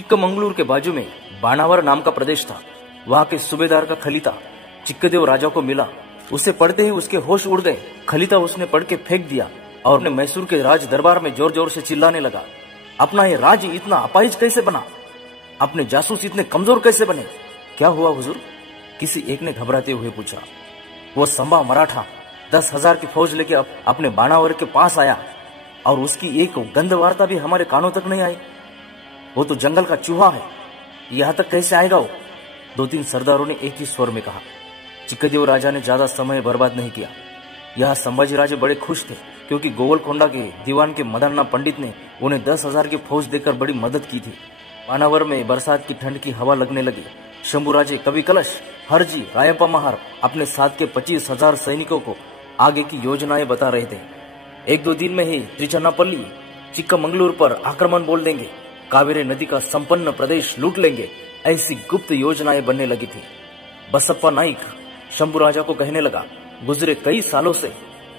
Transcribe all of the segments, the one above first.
चिक्कमंगलूर के बाजू में बाणावर नाम का प्रदेश था। वहां के सूबेदार का खलीता चिक्कदेव राजा को मिला। उसे पढ़ते ही उसके होश उड़ गए। खलीता उसने पढ़ के फेंक दिया और अपने मैसूर के राज दरबार में जोर जोर से चिल्लाने लगा, अपना ये राज्य इतना अपाहिज कैसे बना? अपने जासूस इतने कमजोर कैसे बने? क्या हुआ हुजूर? किसी एक ने घबराते हुए पूछा। वो संबा मराठा 10,000 की फौज लेके अपने बाणावर के पास आया और उसकी एक गंध वार्ता भी हमारे कानों तक नहीं आई। वो तो जंगल का चूहा है, यहां तक कैसे आएगा वो? 2-3 सरदारों ने एक ही स्वर में कहा। चिक्कदेव राजा ने ज्यादा समय बर्बाद नहीं किया। यह संभाजी राजे बड़े खुश थे क्योंकि गोवलकोंडा के दीवान के मदन्ना पंडित ने उन्हें 10,000 की फौज देकर बड़ी मदद की थी। बाणावर में बरसात की ठंड की हवा लगने लगी। शंभुराजे, कवि कलश, हरजी, रायप्पा महार अपने साथ के 25,000 सैनिकों को आगे की योजनाएं बता रहे थे। 1-2 दिन में ही त्रिचन्नापल्ली, चिक्कमंगलूर पर आक्रमण बोल देंगे, कावेरी नदी का संपन्न प्रदेश लूट लेंगे, ऐसी गुप्त योजनाएं बनने लगी थी। बसप्पा नाइक शंभू राजा को कहने लगा, गुजरे कई सालों से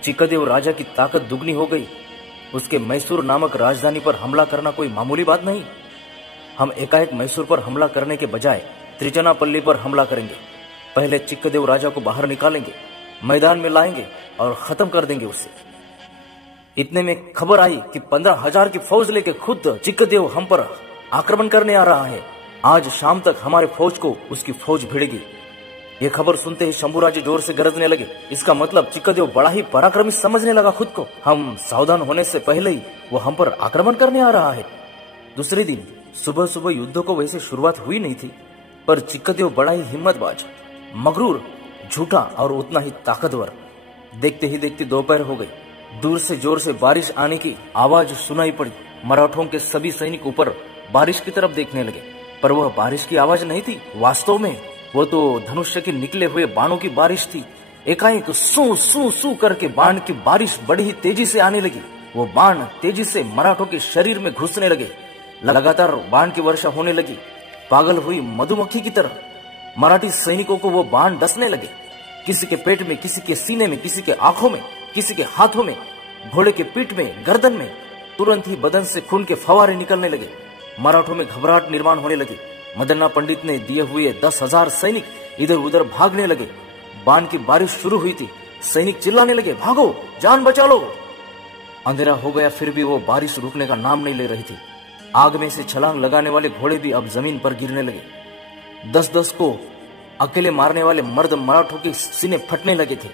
चिक्कदेव राजा की ताकत दुगनी हो गई। उसके मैसूर नामक राजधानी पर हमला करना कोई मामूली बात नहीं। हम एकाएक मैसूर पर हमला करने के बजाय त्रिचन्नापल्ली पर हमला करेंगे। पहले चिक्कदेव राजा को बाहर निकालेंगे, मैदान में लाएंगे और खत्म कर देंगे उसे। इतने में खबर आई कि 15,000 की फौज लेके खुद चिक्कदेव हम पर आक्रमण करने आ रहा है। आज शाम तक हमारे फौज को उसकी फौज भिड़ेगी। ये खबर सुनते ही शंभूराजे जोर से गरजने लगे। इसका मतलब चिक्कदेव बड़ा ही पराक्रमी समझने लगा खुद को। हम सावधान होने से पहले ही वो हम पर आक्रमण करने आ रहा है। दूसरे दिन सुबह सुबह युद्ध को वैसे शुरुआत हुई नहीं थी, पर चिक्कदेव बड़ा ही हिम्मतबाज, मगरूर, झूठा और उतना ही ताकतवर। देखते ही देखते दोपहर हो गई। दूर से जोर से बारिश आने की आवाज सुनाई पड़ी। मराठों के सभी सैनिक ऊपर बारिश की तरफ देखने लगे, पर वह बारिश की आवाज नहीं थी। वास्तव में वो तो धनुष्य के निकले हुए बाणों की बारिश थी। एकाएक सू सू सू करके बाण की बारिश बड़ी ही तेजी से आने लगी। वो बाण तेजी से मराठों के शरीर में घुसने लगे। लगातार बाण की वर्षा होने लगी। पागल हुई मधुमक्खी की तरह मराठी सैनिकों को वो बाण डसने लगे। किसी के पेट में, किसी के सीने में, किसी के आंखों में, किसी के हाथों में, घोड़े के पीठ में, गर्दन में। तुरंत ही बदन से खून के फवारे निकलने लगे। मराठों में घबराहट निर्माण होने लगी। मदन्ना पंडित ने दिए हुए 10,000 सैनिक इधर उधर भागने लगे। बाण की बारिश शुरू हुई थी। सैनिक चिल्लाने लगे, भागो, जान बचा लो। अंधेरा हो गया, फिर भी वो बारिश रुकने का नाम नहीं ले रही थी। आग में से छलांग लगाने वाले घोड़े भी अब जमीन पर गिरने लगे। 10-10 को अकेले मारने वाले मर्द मराठों के सीने फटने लगे थे।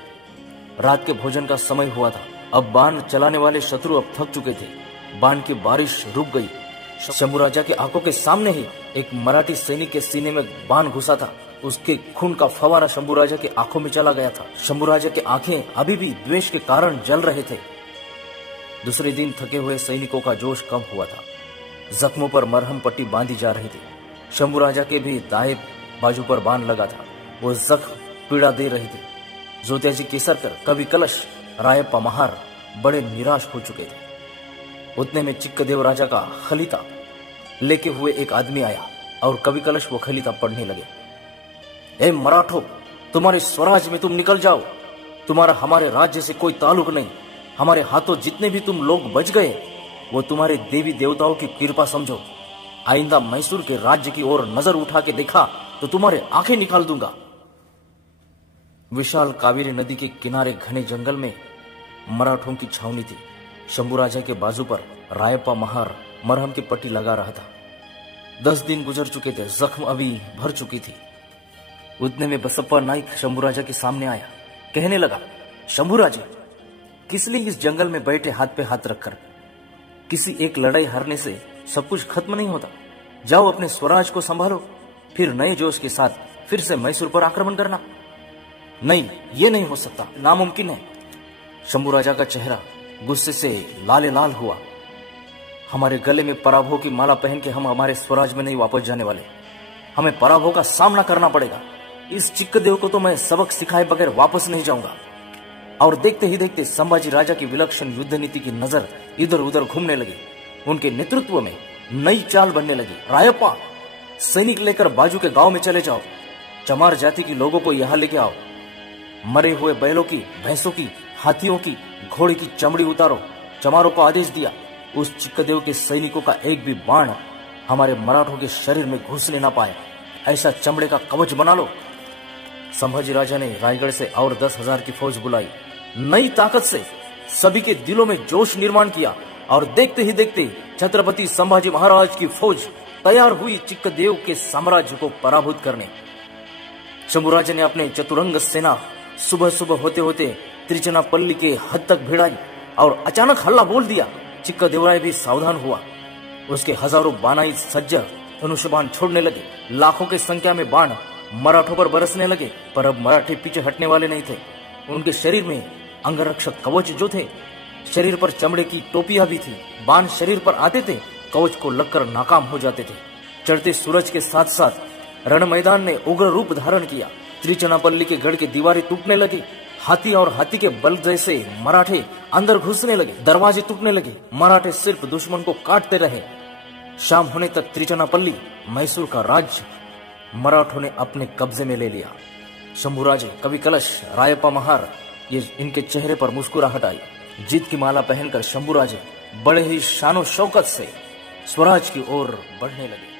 रात के भोजन का समय हुआ था। अब बाण चलाने वाले शत्रु अब थक चुके थे। बाण की बारिश रुक गई। शंभू राजा की आंखों के सामने ही एक मराठी सैनिक के सीने में बाण घुसा था। उसके खून का फवारा शंभू राजा की आंखों में चला गया था। शंभू राजा की आंखें अभी भी द्वेष के कारण जल रहे थे। दूसरे दिन थके हुए सैनिकों का जोश कम हुआ था। जख्मों पर मरहम पट्टी बांधी जा रही थी। शंभू राजा के भी दाएं बाजू पर बाण लगा था। वो जख्म पीड़ा दे रही थी। जोत्याजी केसरकर, कवि कलश, रायप्पा महार बड़े निराश हो चुके थे। उतने में चिक्कदेव राजा का खलीता लेके हुए एक आदमी आया और कवि कलश वो खलीता पढ़ने लगे। ए मराठो, तुम्हारे स्वराज में तुम निकल जाओ। तुम्हारा हमारे राज्य से कोई ताल्लुक नहीं। हमारे हाथों जितने भी तुम लोग बच गए वो तुम्हारे देवी देवताओं की कृपा समझो। आइंदा मैसूर के राज्य की ओर नजर उठा के देखा तो तुम्हारे आंखें निकाल दूंगा। विशाल कावेरी नदी के किनारे घने जंगल में मराठों की छावनी थी। शंभू राजा के बाजू पर रायप्पा महार मरहम की पट्टी लगा रहा था। 10 दिन गुजर चुके थे, जख्म अभी भर चुकी थी। उतने में बसप्पा नाइक शंभू राजा के सामने आया। कहने लगा, शंभू राजा, किस लिए इस जंगल में बैठे हाथ पे हाथ रखकर? किसी एक लड़ाई हारने से सब कुछ खत्म नहीं होता। जाओ अपने स्वराज को संभालो, फिर नए जोश के साथ फिर से मैसूर पर आक्रमण करना। नहीं, ये नहीं हो सकता, नामुमकिन है। शंभू राजा का चेहरा गुस्से से लाले लाल हुआ। हमारे गले में पराभव की माला पहन के हम हमारे स्वराज में नहीं वापस जाने वाले। हमें पराभव का सामना करना पड़ेगा। इस चिक्कदेव को तो मैं सबक सिखाए बगैर वापस नहीं जाऊंगा। और देखते ही देखते संभाजी राजा की विलक्षण युद्ध नीति की नजर इधर उधर घूमने लगी। उनके नेतृत्व में नई चाल बनने लगी। रायप्पा, सैनिक लेकर बाजू के गांव में चले जाओ। चमार जाति के लोगों को यहां लेके आओ। मरे हुए बैलों की, भैंसों की, हाथियों की, घोड़े की चमड़ी उतारो। चमारों को आदेश दिया, उस चिक्कदेव के सैनिकों का एक भी बाण हमारे मराठों के शरीर में घुसने ना पाए, ऐसा चमड़े का कवच बना लो। संभाजी राजा ने रायगढ़ से और 10,000 की फौज बुलाई। नई ताकत से सभी के दिलों में जोश निर्माण किया और देखते ही देखते छत्रपति संभाजी महाराज की फौज तैयार हुई चिक्कदेव के साम्राज्य को पराभूत करने। शंभुराज ने अपने चतुरंग सेना सुबह सुबह होते होते त्रिचनापल्ली के हद तक भिड़ाई और अचानक हल्ला बोल दिया। चिक्कदेवराय भी सावधान हुआ। उसके हजारों बानाई सज्जर धनुष्यबाण छोड़ने लगे। लाखों की संख्या में बाण मराठों पर बरसने लगे, पर अब मराठे पीछे हटने वाले नहीं थे। उनके शरीर में अंगरक्षक कवच जो थे, शरीर पर चमड़े की टोपियां भी थी। बाण शरीर पर आते थे, कवच को लगकर नाकाम हो जाते थे। चढ़ते सूरज के साथ साथ रण मैदान ने उग्र रूप धारण किया। त्रिचनापल्ली के गढ़ की दीवारें टूटने लगी। हाथी और हाथी के बल जैसे मराठे अंदर घुसने लगे। दरवाजे टूटने लगे। मराठे सिर्फ दुश्मन को काटते रहे। शाम होने तक त्रिचनापल्ली, मैसूर का राज्य मराठों ने अपने कब्जे में ले लिया। शंभुराजे, कवि कलश, रायप्पा महार, ये इनके चेहरे पर मुस्कुराहट आई। जीत की माला पहनकर शंभुराजे बड़े ही शानो शौकत से स्वराज की ओर बढ़ने लगे।